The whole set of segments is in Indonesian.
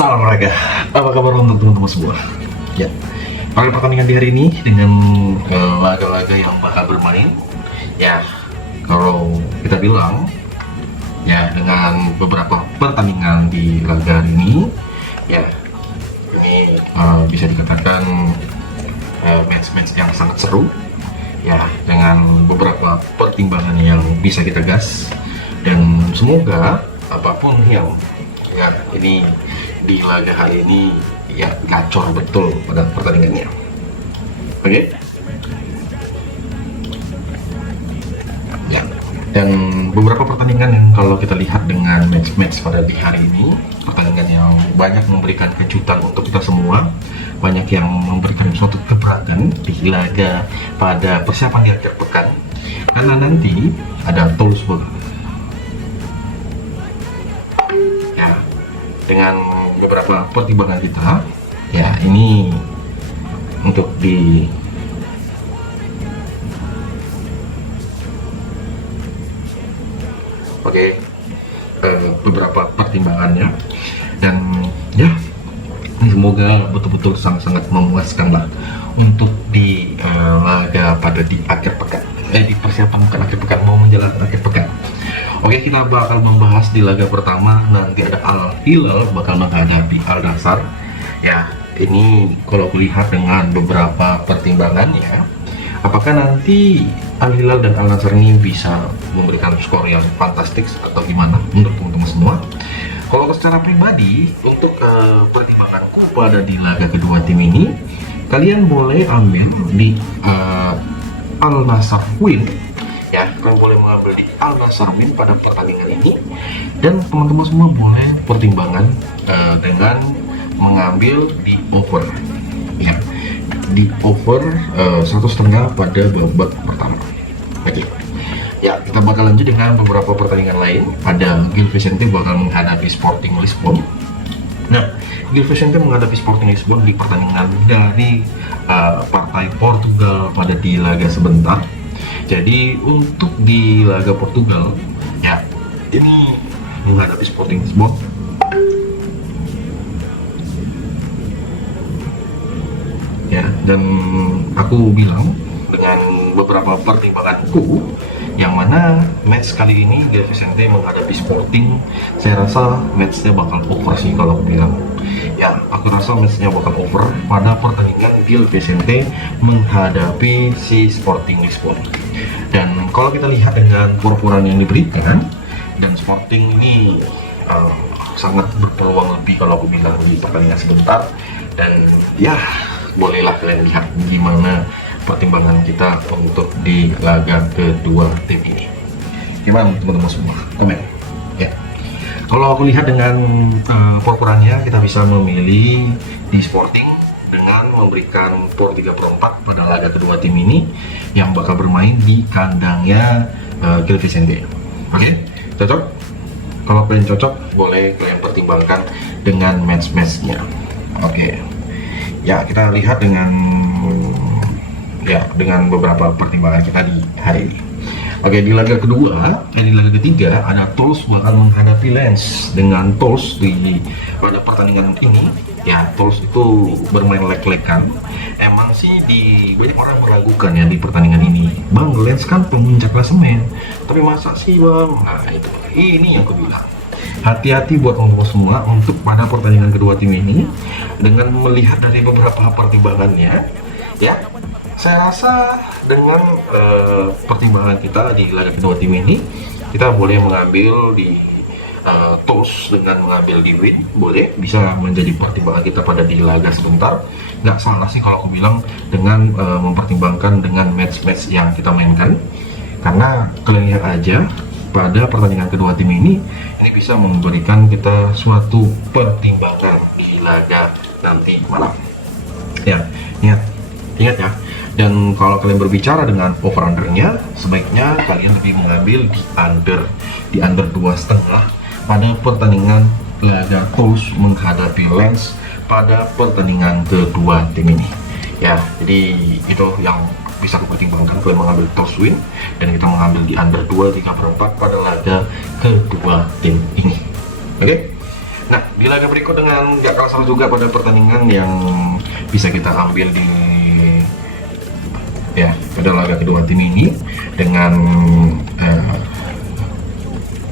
Salam olahraga, apa kabar untuk teman-teman semua? Ya, pada pertandingan di hari ini dengan laga-laga yang bakal bermain, ya kalau kita bilang, ya dengan beberapa pertandingan di laga hari ini, ya ini bisa dikatakan match-match yang sangat seru, ya dengan beberapa pertimbangan yang bisa kita gas, dan semoga apapun yang ya ini di laga hari ini ya gacor betul pada pertandingannya. Oke? Ya, dan beberapa pertandingan yang kalau kita lihat dengan match-match pada di hari ini, pertandingan yang banyak memberikan kejutan untuk kita semua, banyak yang memberikan suatu keberatan di laga pada persiapan di akhir pekan, karena nanti ada Toulouse ya, dengan beberapa pertimbangan kita, ya ini untuk di beberapa pertimbangannya, dan ya ini semoga betul-betul sangat-sangat memuaskan lah untuk di laga pada di akhir pekan, di persiapan ke akhir pekan, mau menjelang akhir pekan. Oke, kita bakal membahas di laga pertama, nanti ada Al Hilal bakal menghadapi Al Nassr. Ya, ini kalau kulihat dengan beberapa pertimbangannya, apakah nanti Al Hilal dan Al Nassr ini bisa memberikan skor yang fantastik atau gimana untuk teman-teman semua? Kalau secara pribadi, untuk pertimbanganku pada di laga kedua tim ini, kalian boleh ambil di Al Nassr win. Ya, kalian boleh mengambil di Al Nassr win pada pertandingan ini, dan teman-teman semua boleh pertimbangan dengan mengambil di over, ya di over 1,5 pada babak pertama. Oke, ya kita bakal lanjut dengan beberapa pertandingan lain. Ada Gil Vicente bakal menghadapi Sporting Lisbon. Nah, Gil Vicente menghadapi Sporting Lisbon di pertandingan dari partai Portugal pada di laga sebentar. Jadi untuk di laga Portugal, ya ini menghadapi Sporting Lisbon, ya, dan aku bilang dengan beberapa pertimbanganku, yang mana match kali ini Gil Vicente menghadapi Sporting, saya rasa matchnya bakal over sih kalau aku bilang. Ya, aku rasa matchnya bakal over pada pertandingan Gil Vicente menghadapi si Sporting Lisbon. Dan kalau kita lihat dengan pur-puran yang diberikan, dan Sporting ini sangat berpeluang lebih kalau aku bilang di pertandingan sebentar. Dan ya, bolehlah kalian lihat gimana pertimbangan kita untuk di laga kedua tim ini. Gimana teman-teman semua? Komen ya. Kalau aku lihat dengan pur-purannya, kita bisa memilih di Sporting dengan memberikan pur 3/4 pada laga kedua tim ini yang bakal bermain di kandangnya Gil Vicente. Oke, cocok? Kalau kalian cocok, boleh kalian pertimbangkan dengan match-matchnya. Oke, ya kita lihat dengan beberapa pertimbangan kita di hari ini. Oke, di laga kedua, di laga ketiga ada Toulouse bakal menghadapi Lens. Dengan Toulouse pada pertandingan ini, ya Toulouse itu bermain lek-lekan. Emang sih banyak orang meragukan ya di pertandingan ini, Bang, Lens kan pemuncak klasemen, tapi masa sih Bang? Nah itu, ini yang aku bilang. Hati-hati buat teman-teman semua untuk pada pertandingan kedua tim ini, dengan melihat dari beberapa pertimbangannya, ya saya rasa dengan pertimbangan kita di laga kedua tim ini, kita boleh mengambil di Toulouse dengan mengambil di win, boleh bisa menjadi pertimbangan kita pada di laga sebentar. Nggak salah sih kalau aku bilang dengan mempertimbangkan dengan match-match yang kita mainkan, karena kalian lihat aja pada pertandingan kedua tim ini bisa memberikan kita suatu pertimbangan di laga nanti malam. Ya, ingat ya. Dan kalau kalian berbicara dengan over undernya, sebaiknya kalian lebih mengambil di under 2,5 pada pertandingan laga Toulouse menghadapi Lens pada pertandingan kedua tim ini. Ya, jadi itu yang bisa dipertimbangkan. Kalian mengambil Toulouse win dan kita mengambil di under 2,3/4 pada laga kedua tim ini. Oke? Nah, di laga berikut dengan gak kalah seru juga pada pertandingan yang bisa kita ambil di pada laga kedua tim ini dengan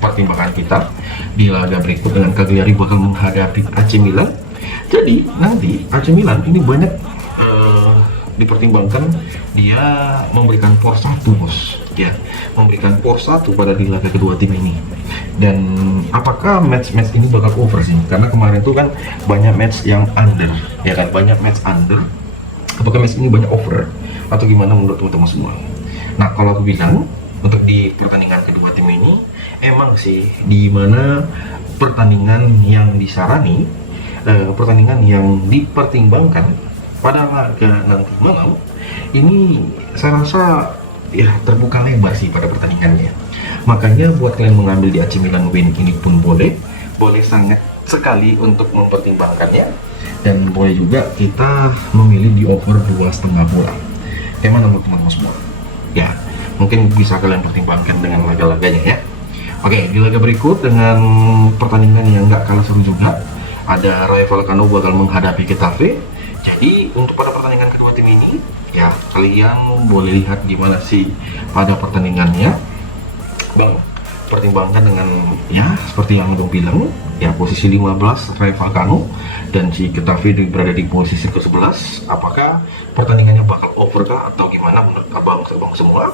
pertimbangan kita di laga berikut dengan Cagliari bakal menghadapi AC Milan. Jadi nanti AC Milan ini banyak dipertimbangkan dia memberikan por 1 bos ya, memberikan por 1 pada di laga kedua tim ini. Dan apakah match-match ini bakal over sih, karena kemarin tuh kan banyak match yang under ya kan, banyak match under. Apakah match ini banyak over atau gimana menurut teman-teman semua? Nah, kalau aku bilang untuk di pertandingan kedua tim ini emang sih di mana pertandingan yang disarani, pertandingan yang dipertimbangkan pada laga nanti malam ini, saya rasa ya terbuka lebar sih pada pertandingannya. Makanya buat kalian mengambil di AC Milan win ini pun boleh sangat sekali untuk mempertimbangkannya, dan boleh juga kita memilih di over 2,5 bola. Gimana menurut teman-teman semua? Ya, mungkin bisa kalian pertimbangkan dengan laga-laganya ya. Oke, di laga berikut dengan pertandingan yang nggak kalah seru juga, ada Rayo Vallecano bakal menghadapi Getafe. Jadi untuk pada pertandingan kedua tim ini ya, kalian boleh lihat gimana sih pada pertandingannya Bang, pertimbangkan dengan ya seperti yang udah bilang ya, posisi 15 Rayo Vallecano dan si Getafe berada di posisi ke-11. Apakah pertandingannya bakal over kah atau gimana menurut abang semua?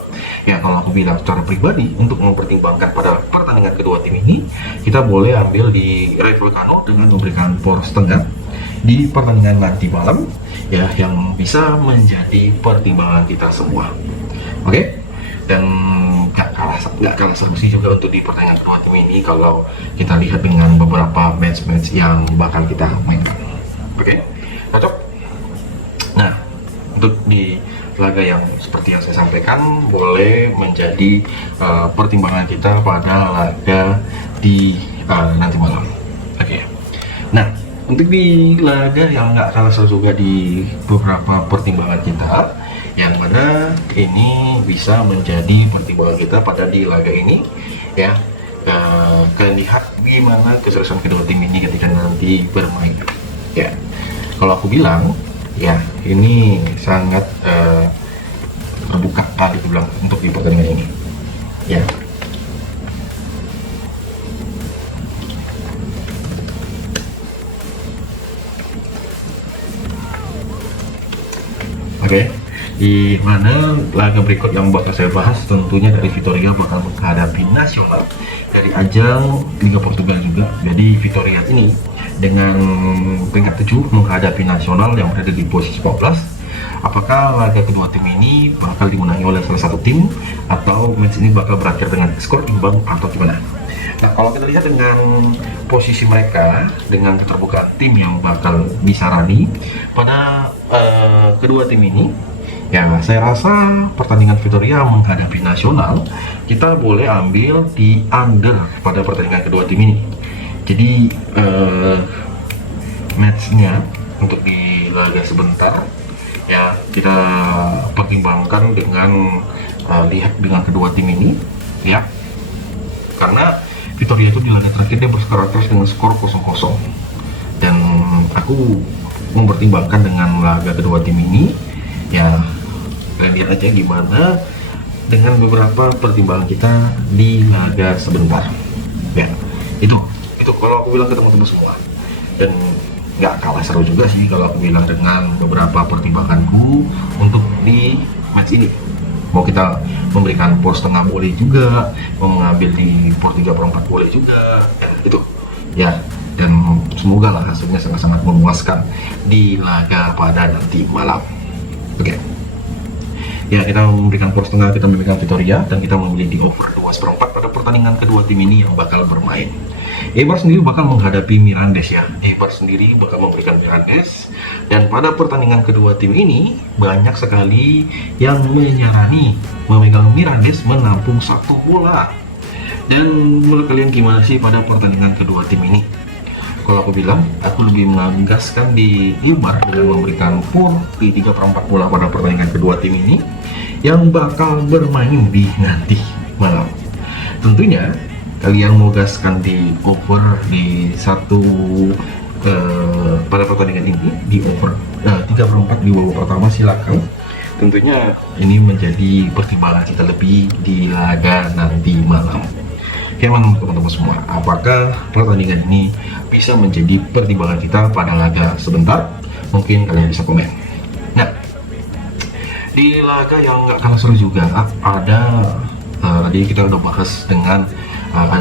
Ya, kalau aku bilang secara pribadi untuk mempertimbangkan pada pertandingan kedua tim ini, kita boleh ambil di Rayo Vallecano dengan memberikan por setengah di pertandingan nanti malam ya, yang bisa menjadi pertimbangan kita semua. Oke? Dan gak kalah seru sih juga untuk di pertandingan kedua tim ini kalau kita lihat dengan beberapa match-match yang bakal kita mainkan. Oke? Cocok? Nah, untuk di laga yang seperti yang saya sampaikan boleh menjadi pertimbangan kita pada laga di nanti malam. Oke. Nah, untuk di laga yang nggak kalah seru juga di beberapa pertimbangan kita, yang mana ini bisa menjadi pertimbangan kita pada di laga ini ya. Kalian lihat gimana keseriusan kedua tim ini ketika nanti bermain ya. Kalau aku bilang ya, ini sangat terbuka kali aku bilang untuk di pertandingan ini ya. Oke, di mana laga berikut yang bakal saya bahas tentunya dari Vitória bakal menghadapi Nacional dari ajang Liga Portugal juga. Jadi Vitória ini dengan peringkat 7 menghadapi Nacional yang berada di posisi 14. Apakah laga kedua tim ini bakal dimenangi oleh salah satu tim atau match ini bakal berakhir dengan skor imbang atau gimana? Nah, kalau kita lihat dengan posisi mereka, dengan keterbukaan tim yang bakal disarani pada kedua tim ini, ya saya rasa pertandingan Vitória menghadapi Nacional kita boleh ambil di under pada pertandingan kedua tim ini. Jadi matchnya untuk di laga sebentar ya, kita pertimbangkan dengan lihat dengan kedua tim ini ya, karena Vitória itu di laga terakhir dia berskor terus dengan skor 0-0, dan aku mempertimbangkan dengan laga kedua tim ini ya. Kalian lihat aja gimana dengan beberapa pertimbangan kita di laga sebentar ya. Itu kalau aku bilang ke teman-teman semua, dan nggak kalah seru juga sih kalau aku bilang dengan beberapa pertimbanganku untuk di match ini. Mau kita memberikan por setengah boleh juga, mau mengambil di por 3/4 boleh juga itu ya. Dan semoga lah hasilnya sangat-sangat memuaskan di laga pada nanti malam. Oke. Ya, kita memberikan por setengah, kita memberikan Vitória, dan kita memilih di over 2/4 pada pertandingan kedua tim ini yang bakal bermain. Eibar sendiri bakal menghadapi Mirandes ya. Eibar sendiri bakal memberikan Mirandes, dan pada pertandingan kedua tim ini banyak sekali yang menyarani memegang Mirandes menampung 1 bola. Dan menurut kalian gimana sih pada pertandingan kedua tim ini? Kalau aku bilang, aku lebih menggaskan di Eibar dengan memberikan por di 3/4 bola pada pertandingan kedua tim ini yang bakal bermain di nanti malam. Tentunya kalian mau gaskan di over di satu pada pertandingan ini di over 3/4 di babak pertama, silakan. Tentunya ini menjadi pertimbangan kita lebih di laga nanti malam. Gimana teman-teman semua, apakah pertandingan ini bisa menjadi pertimbangan kita pada laga sebentar? Mungkin kalian bisa komen. Nah, di laga yang nggak kalah seru juga ada tadi kita udah bahas dengan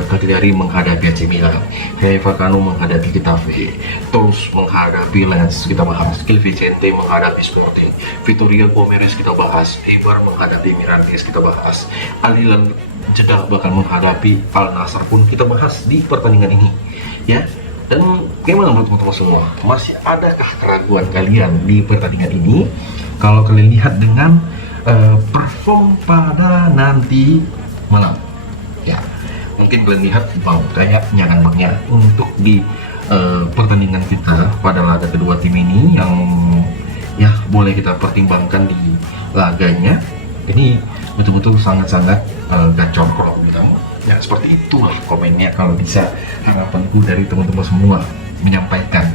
Cagliari menghadapi AC Milan, Vallecano menghadapi Getafe, Tours menghadapi Lens kita bahas, Gil Vicente menghadapi Sporting, Vitória Gomes kita bahas, Eibar menghadapi Mirandés kita bahas, Al Hilal Jeddah bakal menghadapi Al Nassr pun kita bahas di pertandingan ini, ya. Dan bagaimana menurut teman-teman semua? Masih adakah keraguan kalian di pertandingan ini? Kalau kalian lihat dengan perform pada nanti malam, ya mungkin kalian lihat kayaknya nampaknya untuk di pertandingan kita pada laga kedua tim ini yang ya boleh kita pertimbangkan di laganya ini betul-betul sangat-sangat gacor kalau aku bilang. Ya seperti itulah komennya kalau bisa. Harapanku dari teman-teman semua menyampaikan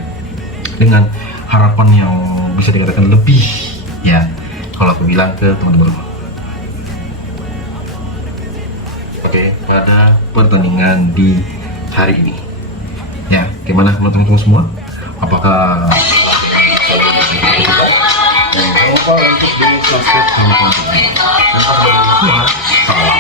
dengan harapan yang bisa dikatakan lebih, ya kalau aku bilang ke teman-teman. Oke, pada pertandingan di hari ini, ya gimana menurut teman-teman semua? Apakah bisa kita? Dan jangan lupa untuk di subscribe channel kami. Dan teman-teman semua, salam.